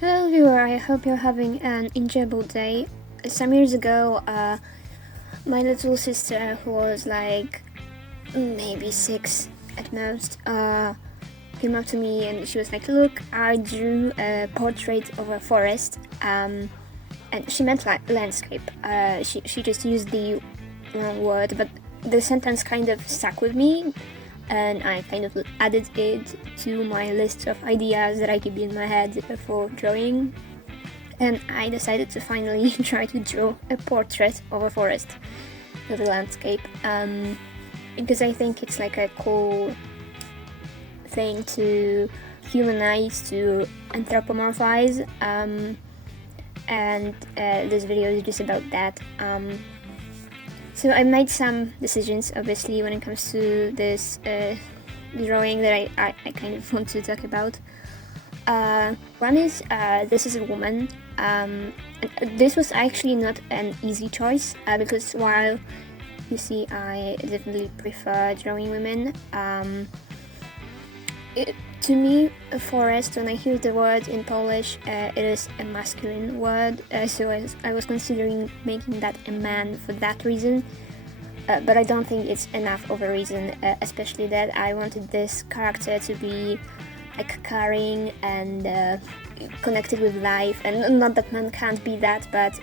Hello viewer, I hope you're having an enjoyable day. Some years ago, my little sister, who was like maybe 6 at most, came up to me and she was like, "Look, I drew a portrait of a forest," and she meant like landscape. She just used the wrong word, but the sentence kind of stuck with me, and I kind of added it to my list of ideas that I keep in my head for drawing. And I decided to finally try to draw a portrait of a forest, of a landscape, because I think it's like a cool thing to humanize, to anthropomorphize, and this video is just about that. So I made some decisions, obviously, when it comes to this drawing that I kind of want to talk about. One is, this is a woman. This was actually not an easy choice, because while you see I definitely prefer drawing women, to me, a forest, when I hear the word in Polish, it is a masculine word, so I was considering making that a man for that reason, but I don't think it's enough of a reason, especially that I wanted this character to be like caring and connected with life, and not that man can't be that, but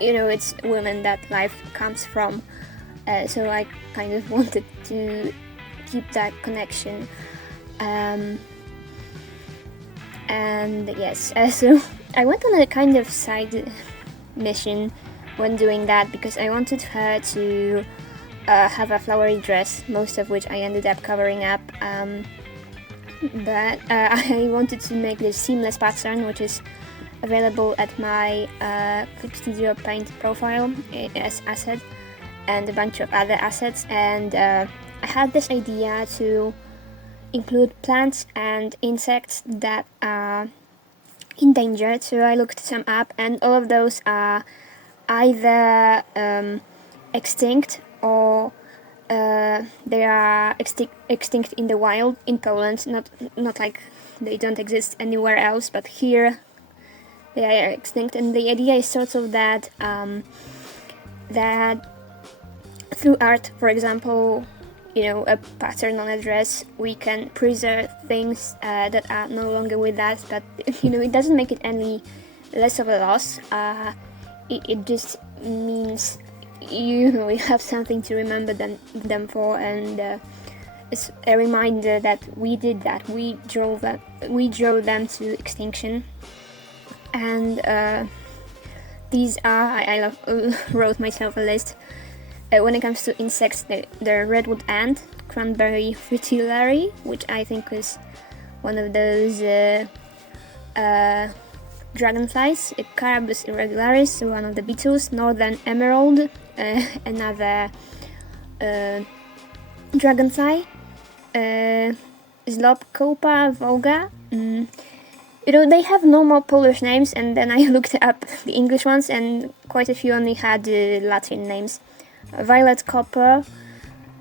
it's women that life comes from, so I kind of wanted to keep that connection. And yes, so I went on a kind of side mission when doing that, because I wanted her to have a flowery dress, most of which I ended up covering up, but I wanted to make this seamless pattern, which is available at my Clip Studio Paint profile as asset, and a bunch of other assets, and I had this idea to include plants and insects that are endangered, so I looked some up, and all of those are either extinct or they are extinct in the wild in Poland, not like they don't exist anywhere else, but here they are extinct. And the idea is sort of that that through art, for example, a pattern on a dress, we can preserve things that are no longer with us, but it doesn't make it any less of a loss. It just means we have something to remember them for, and it's a reminder that we did that. We drove them to extinction, and these are I wrote myself a list. When it comes to insects, the redwood ant, cranberry fritillary, which I think is one of those dragonflies, Carabus irregularis, one of the beetles, northern emerald, another dragonfly, Zlobkopa voga. They have normal Polish names, and then I looked up the English ones, and quite a few only had Latin names. Violet copper,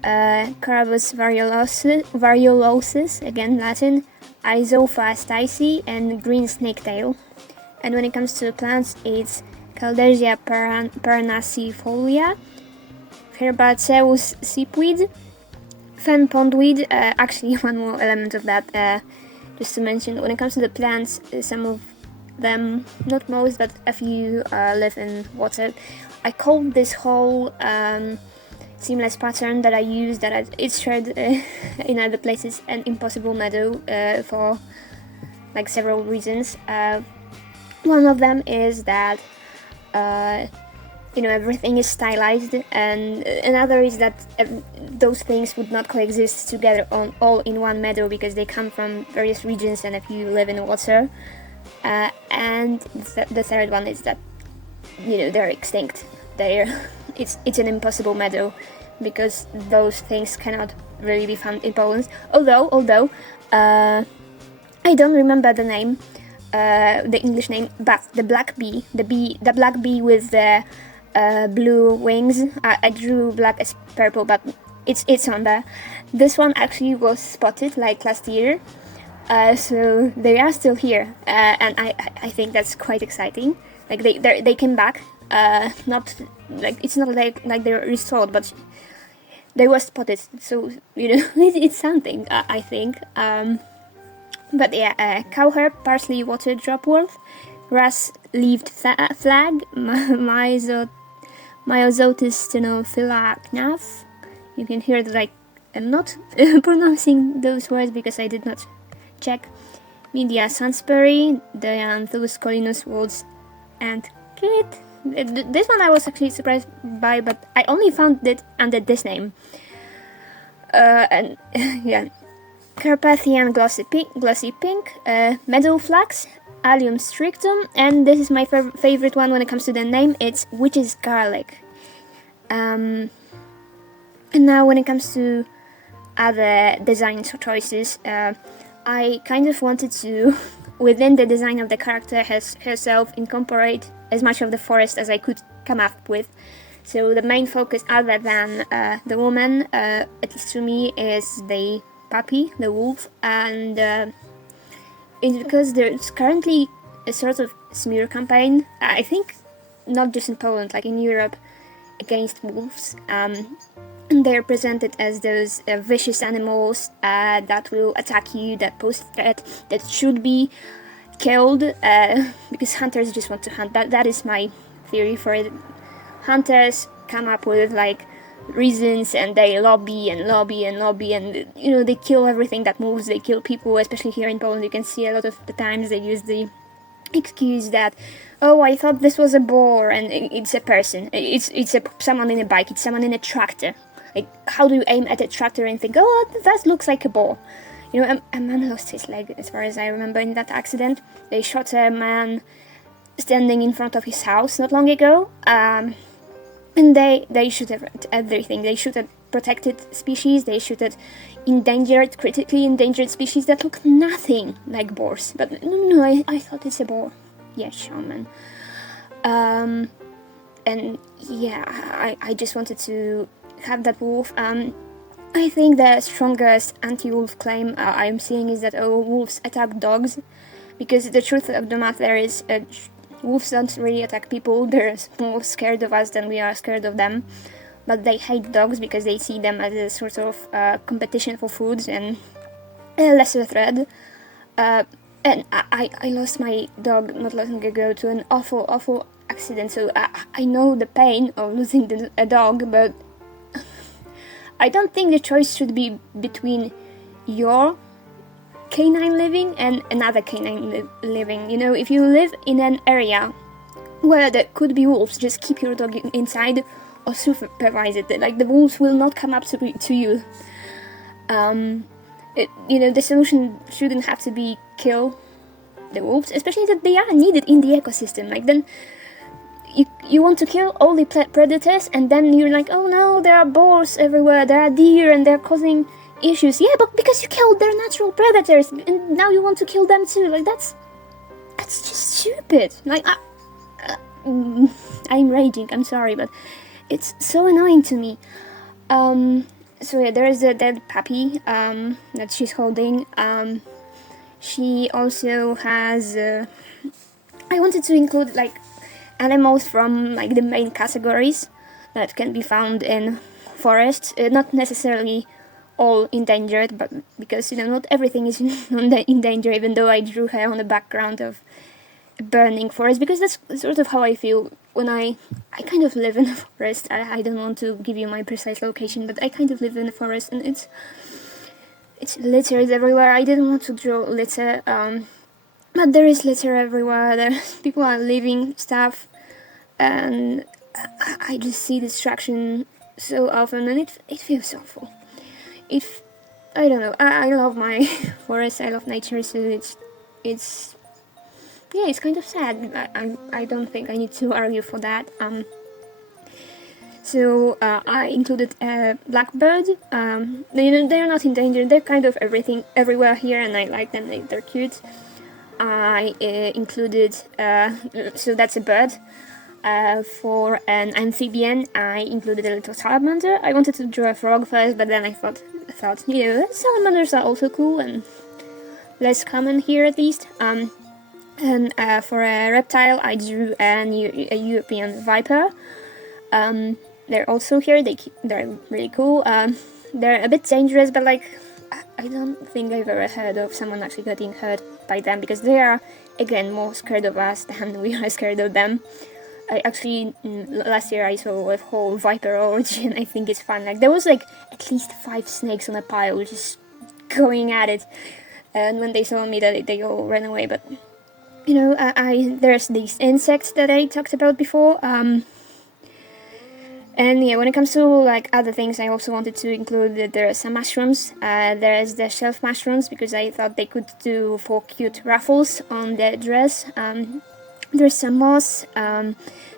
Carabus variolosus, again Latin, Isopha stici, and green snaketail. And when it comes to plants, it's Caldersia parnassifolia, Herbaceus seepweed, fen pondweed. Actually, one more element of that, just to mention. When it comes to the plants, some of them, not most, but a few live in water. I called this whole seamless pattern that I use, that it's shared in other places, an impossible meadow, for like several reasons. One of them is that everything is stylized, and another is that those things would not coexist together all in one meadow, because they come from various regions, and if you live in water. And the third one is that they're extinct. It's an impossible meadow, because those things cannot really be found in Poland. Although I don't remember the name, the English name, but the black bee with the blue wings. I drew black as purple, but it's on there. This one actually was spotted like last year. So they are still here, and I think that's quite exciting. Like they came back. Not like it's not like they're restored, but they were spotted. So it's something. I think. But yeah, cowherb, parsley, water drop wolf, grass-leaved flag, Myozotis stenophila knaf. You can hear that I'm not pronouncing those words because I did not check. Media Sunsbury, Dianthus Colinus Woods, and Kit. This one I was actually surprised by, but I only found it under this name. And yeah, Carpathian glossy pink, meadow flax, Allium strictum, and this is my favorite one when it comes to the name. It's witch's garlic. And now when it comes to other design choices, I kind of wanted to, within the design of the character herself, incorporate as much of the forest as I could come up with. So the main focus, other than the woman, at least to me, is the puppy, the wolf, and it's because there's currently a sort of smear campaign, I think not just in Poland, like in Europe, against wolves. And they're presented as those vicious animals that will attack you, that pose threat, that should be killed because hunters just want to hunt. That is my theory for it. Hunters come up with reasons, and they lobby and they kill everything that moves. They kill people, especially here in Poland. You can see a lot of the times they use the excuse that, oh, I thought this was a boar, and it's a person. It's someone in a bike. It's someone in a tractor. Like, how do you aim at a tractor and think, oh, that looks like a boar? A man lost his leg, as far as I remember, in that accident. They shot a man standing in front of his house not long ago. And they shoot at everything. They shoot at protected species. They shoot at critically endangered species that look nothing like boars. But no, I thought it's a boar. Yeah, shaman. And yeah, I just wanted to have that wolf. I think the strongest anti-wolf claim I'm seeing is that wolves attack dogs, because the truth of the matter is wolves don't really attack people. They're more scared of us than we are scared of them, but they hate dogs because they see them as a sort of competition for food and a lesser threat. And I lost my dog not long ago to an awful accident, so I know the pain of losing a dog, but I don't think the choice should be between your canine living and another canine living. If you live in an area where there could be wolves, just keep your dog inside or supervise it. Like, the wolves will not come up to you. The solution shouldn't have to be kill the wolves, especially that they are needed in the ecosystem. Like, then you want to kill all the predators, and then you're like, oh no, there are boars everywhere, there are deer, and they're causing issues. Yeah, but because you killed their natural predators, and now you want to kill them too. Like, that's just stupid. Like, I'm raging, I'm sorry, but it's so annoying to me. So yeah, there is a dead puppy that she's holding. She also has I wanted to include animals from the main categories that can be found in forests, not necessarily all endangered, but because not everything is in danger, even though I drew her on the background of a burning forest, because that's sort of how I feel when I kind of live in a forest. I don't want to give you my precise location, but I kind of live in a forest, and it's littered everywhere. I didn't want to draw litter, but there is litter everywhere. People are leaving stuff, and I just see destruction so often, and it feels awful. I don't know. I love my forest. I love nature, so it's kind of sad. I don't think I need to argue for that. So I included a blackbird. They're not endangered. They're kind of everywhere here, and I like them. They're cute. I included so that's a bird. For an amphibian, I included a little salamander. I wanted to draw a frog first, but then I thought salamanders are also cool, and less common here at least. And for a reptile, I drew a European viper. They're also here. They're really cool. They're a bit dangerous, but like I don't think I've ever heard of someone actually getting hurt by them, because they are, again, more scared of us than we are scared of them. I actually, last year I saw a whole viper orgy, and I think it's fun. Like, there was like at least 5 snakes on a pile just going at it, and when they saw me, they all ran away. But you know, there's these insects that I talked about before. And yeah, when it comes to like other things, I also wanted to include that there are some mushrooms. There's the shelf mushrooms, because I thought they could do for cute ruffles on the dress. There's some moss.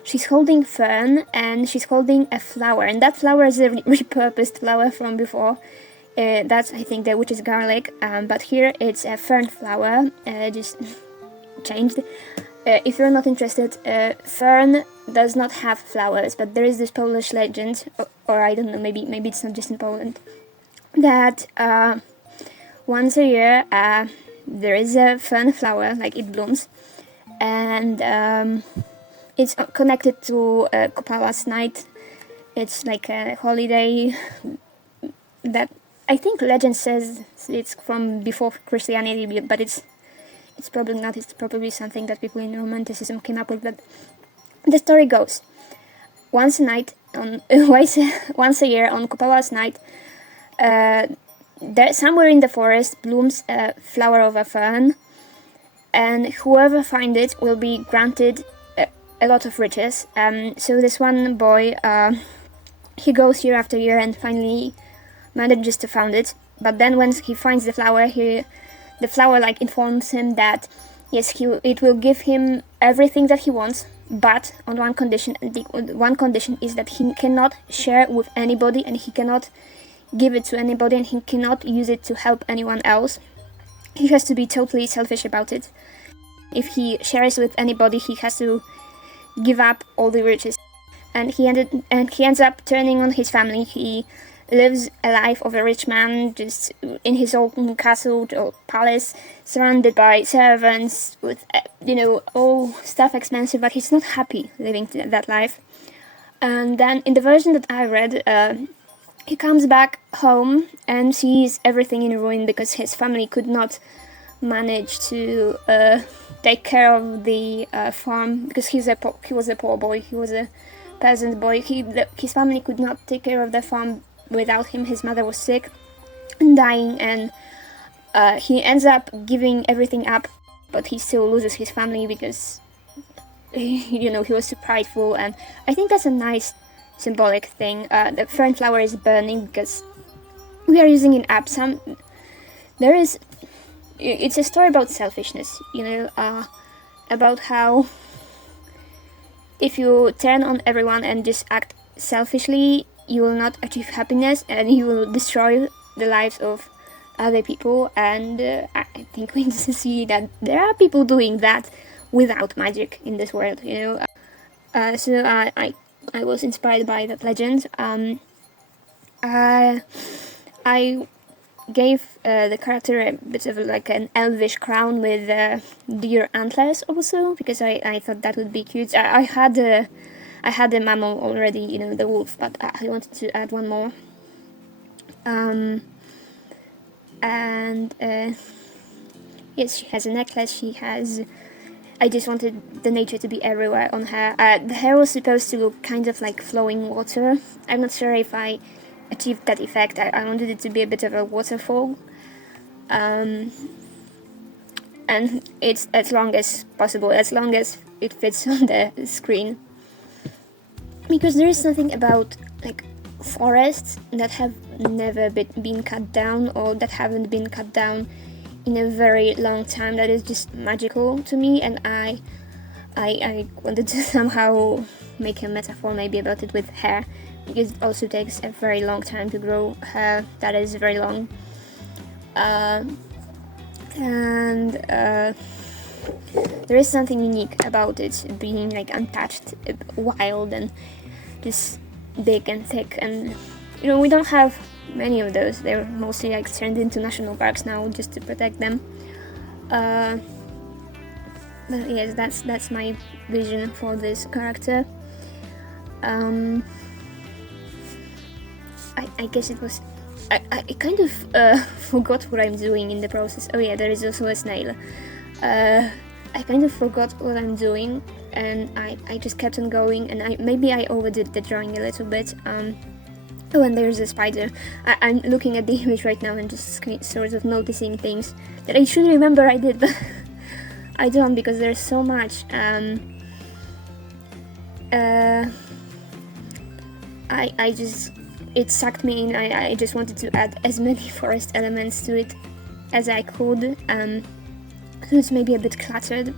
She's holding fern, and she's holding a flower, and that flower is a repurposed flower from before. That's, I think, the witch's garlic. But here it's a fern flower, just changed. If you're not interested, fern does not have flowers, but there is this Polish legend, or I don't know, maybe it's not just in Poland, that once a year there is a fern flower, like it blooms, and it's connected to Kopała's night. It's like a holiday that I think legend says it's from before Christianity, but it's probably not. It's probably something that people in Romanticism came up with. But the story goes: once a year on Kopała's night, there somewhere in the forest blooms a flower of a fern, and whoever finds it will be granted a lot of riches. So this one boy, he goes year after year and finally manages to find it. But then when he finds the flower, the flower like informs him that yes, it will give him everything that he wants, but on one condition. And the one condition is that he cannot share with anybody, and he cannot give it to anybody, and he cannot use it to help anyone else. He has to be totally selfish about it. If he shares with anybody, he has to give up all the riches, and he ends up turning on his family. He lives a life of a rich man, just in his own castle or palace, surrounded by servants, with all stuff expensive, but he's not happy living that life. And then in the version that I read, he comes back home and sees everything in ruin because his family could not manage to take care of the farm, because he was a poor boy, he was a peasant boy. His family could not take care of the farm without him. His mother was sick and dying, and he ends up giving everything up, but he still loses his family because he was too prideful. And I think that's a nice symbolic thing. The fern flower is burning because we are using an app. It's a story about selfishness, about how if you turn on everyone and just act selfishly, you will not achieve happiness, and you will destroy the lives of other people. And I think we need to see that there are people doing that without magic in this world, So I was inspired by that legend. I gave the character a bit of like an elvish crown with deer antlers also, because I thought that would be cute. I had the mammal already, the wolf, but I wanted to add one more. Yes, she has a necklace. I just wanted the nature to be everywhere on her. The hair was supposed to look kind of like flowing water. I'm not sure if I achieved that effect. I wanted it to be a bit of a waterfall. And it's as long as possible, as long as it fits on the screen. Because there is something about like forests that have never been cut down, or that haven't been cut down in a very long time, that is just magical to me. And I wanted to somehow make a metaphor maybe about it with hair, because it also takes a very long time to grow hair that is very long. There is something unique about it being like untouched, wild, and just big and thick. And we don't have many of those. They're mostly like turned into national parks now just to protect them. But yes, that's my vision for this character. I guess it was. I kind of forgot what I'm doing in the process. Oh yeah, there is also a snail. I kind of forgot what I'm doing, and I just kept on going, and maybe I overdid the drawing a little bit. Oh, and there's a spider. I'm looking at the image right now and just sort of noticing things that I should remember I did, but I don't, because there's so much. It sucked me in. I just wanted to add as many forest elements to it as I could. So it's maybe a bit cluttered,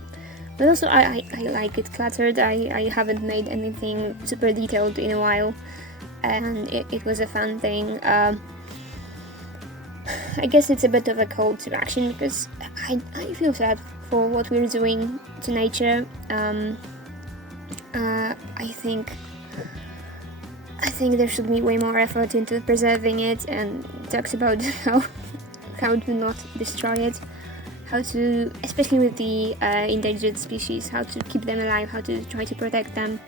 but also I like it cluttered. I haven't made anything super detailed in a while, and it was a fun thing. I guess it's a bit of a call to action, because I feel sad for what we're doing to nature. I think there should be way more effort into preserving it, and talks about how to not destroy it, how to, especially with the endangered species, how to keep them alive, how to try to protect them.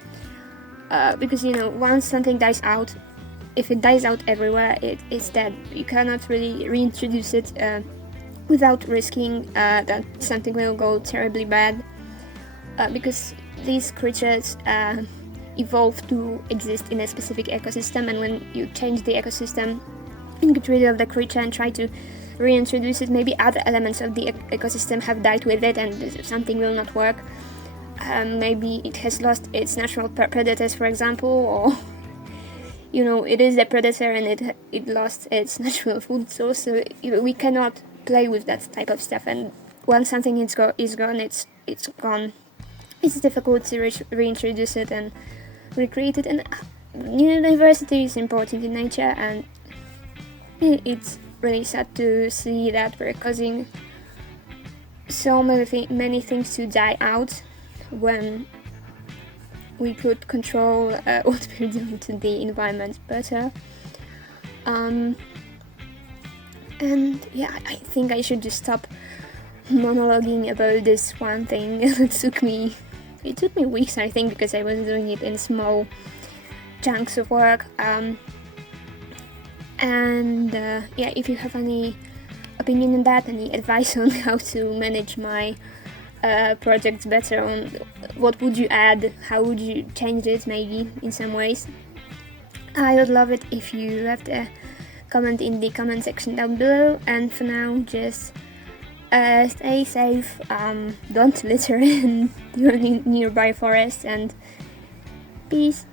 Because once something dies out, if it dies out everywhere, it's dead. You cannot really reintroduce it without risking that something will go terribly bad. Because these creatures evolve to exist in a specific ecosystem, and when you change the ecosystem and get rid of the creature and try to reintroduce it, maybe other elements of the ecosystem have died with it and something will not work. Maybe it has lost its natural predators, for example, or it is a predator and it lost its natural food source. So we cannot play with that type of stuff, and once something is gone, it's gone. It's difficult to reintroduce it and recreate it, and diversity is important in nature, and it's really sad to see that we're causing so many things to die out when we could control what we're doing to the environment better. And yeah, I think I should just stop monologuing about this one thing. It took me weeks, I think, because I was doing it in small chunks of work. Yeah, if you have any opinion on that, any advice on how to manage my projects better, on what would you add, how would you change it maybe in some ways, I would love it if you left a comment in the comment section down below. And for now, just stay safe, don't litter in your nearby forest, and peace.